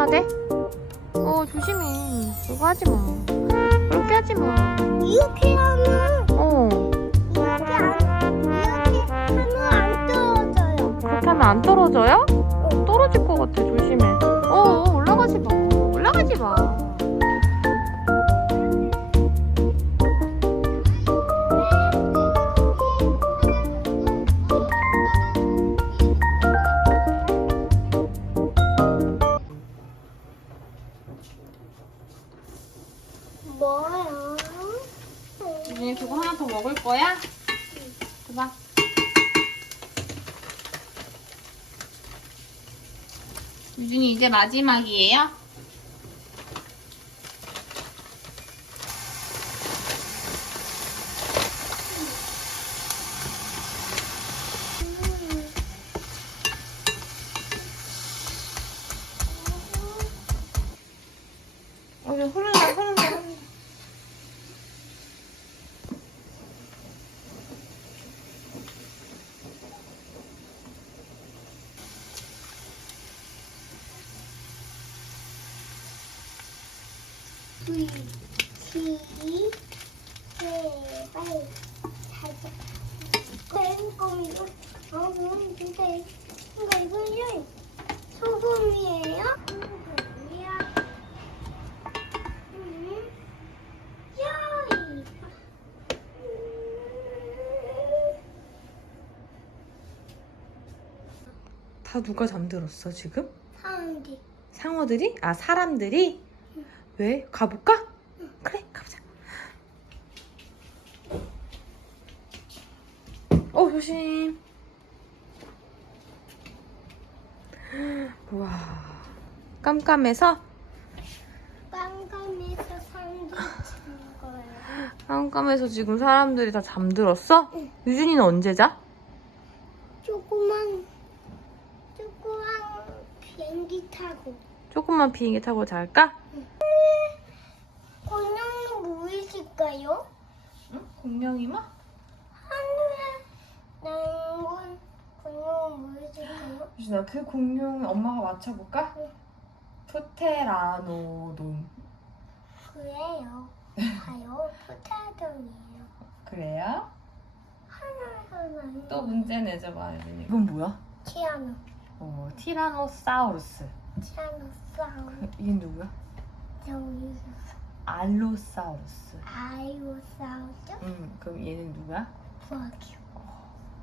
해야 돼? 어 조심해. 그거 하지 마. 그렇게 하지 마. 이렇게 봐봐. 유진이 이제 마지막이에요? 어, 이제 흐 시, 시, 제발 살짝. 땡kom이요? 아, 그럼 진짜 이- 이거 이거요? 소금이에요? 소금이야. 음, 야이. 다 누가 잠들었어, 지금? 사람들. 상어들이? 아, 사람들이? 왜? 가볼까? 그래, 가보자. 어, 조심. 우와. 깜깜해서? 깜깜해서 사람들 치는 거예요. 깜깜해서 지금 사람들이 다 잠들었어? 응. 유준이는 언제 자? 조그만, 조그만 비행기 타고. 조금만 비행기 타고 잘까? 공룡은 뭐 있을까요? 응? 공룡이마? 하늘에 난건 공룡은 뭐 있을까요? 유준아, 그 공룡 엄마가 맞춰볼까? 응. 프테라노돈. 그래요. 봐요. 포타동이에요. 그래요? 하나하나. 또 문제 내줘봐, 유준이. 이건 뭐야? 티아노. 어, 티라노사우루스. 티아노사우루. 이게 누구야? 저기 알로사우루스. 아이오사우루. 음, 그럼 얘는 누구야? 부하큐.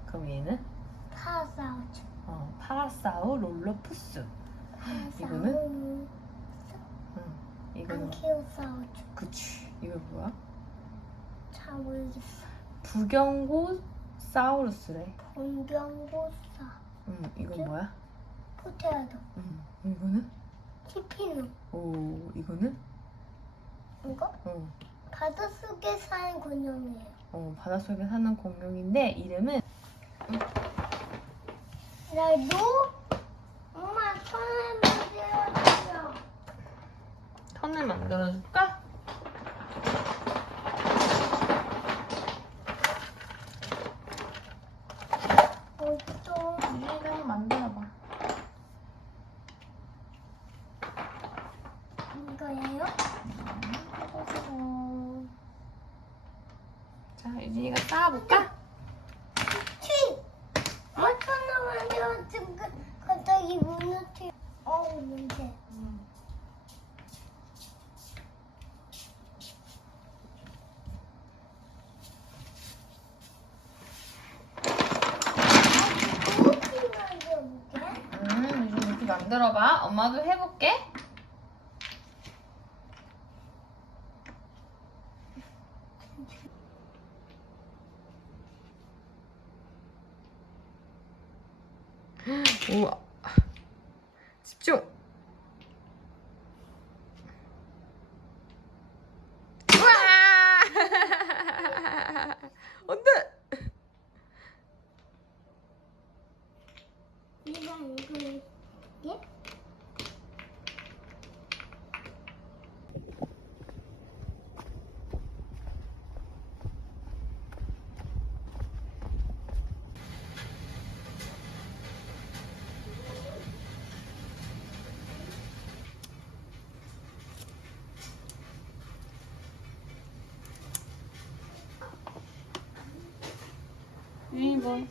그럼 얘는? 파사우루. 어, 파라사우롤로푸스. 이거는? 파사우루. 음, 이거는 안키오사우루. 그치. 이거 뭐야? 잘 모르겠어. 부경고 사우루스래. 본병고사. 음, 이건 뭐야? 포테아도. 음, 이거는? 티피누. 오, 이거는? 이거? 어, 바닷속에 사는 공룡이에요. 어, 바닷속에 사는 공룡인데 이름은 나도 엄마 손을 만들어줘요. 턴을 만들어줄까? 어또 유준이가 한번 만들어봐. 이거예요? 해보시고. 자, 유진이가 쌓아볼까? 튀! 엄마 손을 만들어주고 갑자기 무너뜨려. 어우 만들어볼게. 음, 유진 이렇게 만들어봐. 엄마도 해볼게. 우와. 집중. 우와! 안 돼! 내가 이거 예? 뭐?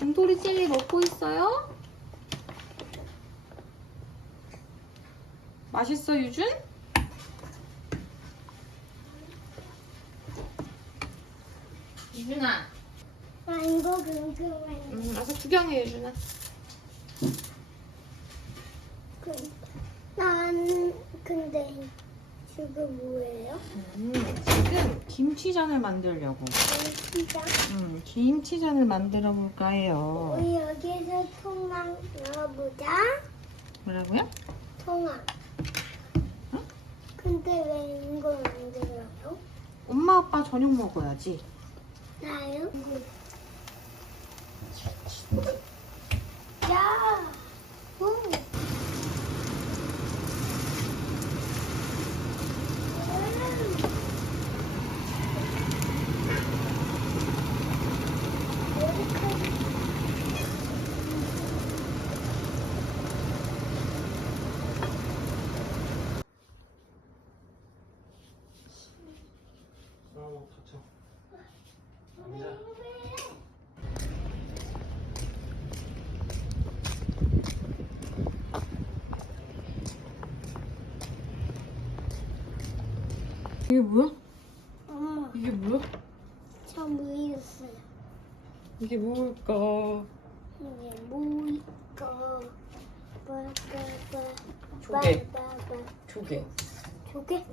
곰돌이 젤리 먹고 있어요? 맛있어 유준? 유준아. 아 이거 궁금해. 응, 와서 구경해 유준아. 그, 난 근데 지금 뭐예요? 음, 지금 김치전을 만들려고. 진짜? 음, 김치전을 만들어 볼까 해요. 우리 여기서 통랑 넣어보자. 뭐라고요? 통랑. 어? 근데 왜 이거 만들어요? 엄마 아빠 저녁 먹어야지. 나요? 야! 오! 어, 닥쳐. 앉아. 이게 뭐야? 엄마, 이게 뭐야? 저 모르겠어요. 이게 뭘까? 이게 뭐일까? 빠빠빠. 조개. 빠빠빠. 조개. 조개?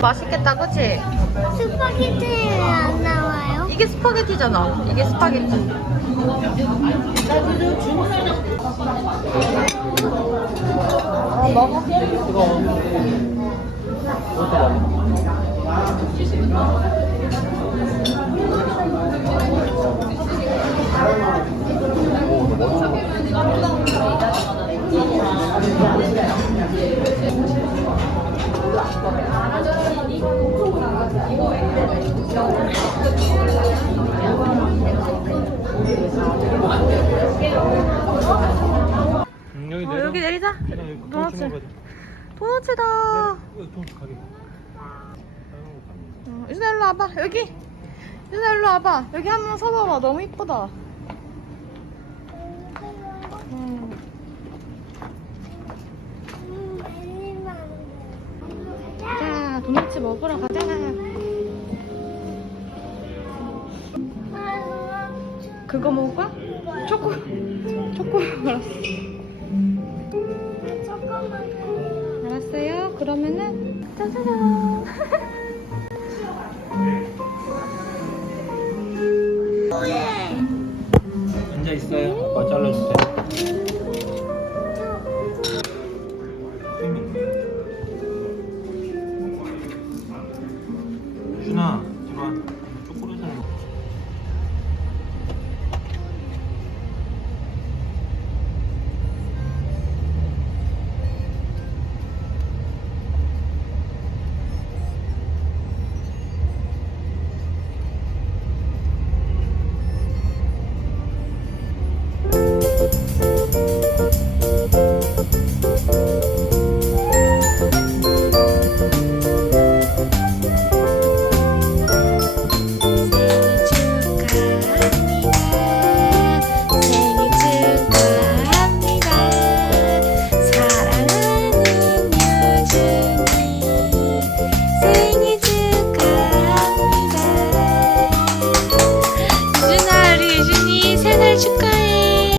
맛있겠다, 그치? 스파게티 안 나와요? 이게 스파게티잖아. 이게 스파게티. 어, 먹어. 뜨거 도넛. 도넛 먹어야 돼. 도넛이다. 좀 가게. 어, 유진아 일로 와봐. 여기. 유진아 일로 와봐. 여기 한 번 서봐봐. 너무 이쁘다. 음. 자, 도넛 먹으러 가자. 그거 먹을까? 초코. 초코 알았어. 그러면은 짜자잔. 앉아 있어요. 아빠 잘라줄게.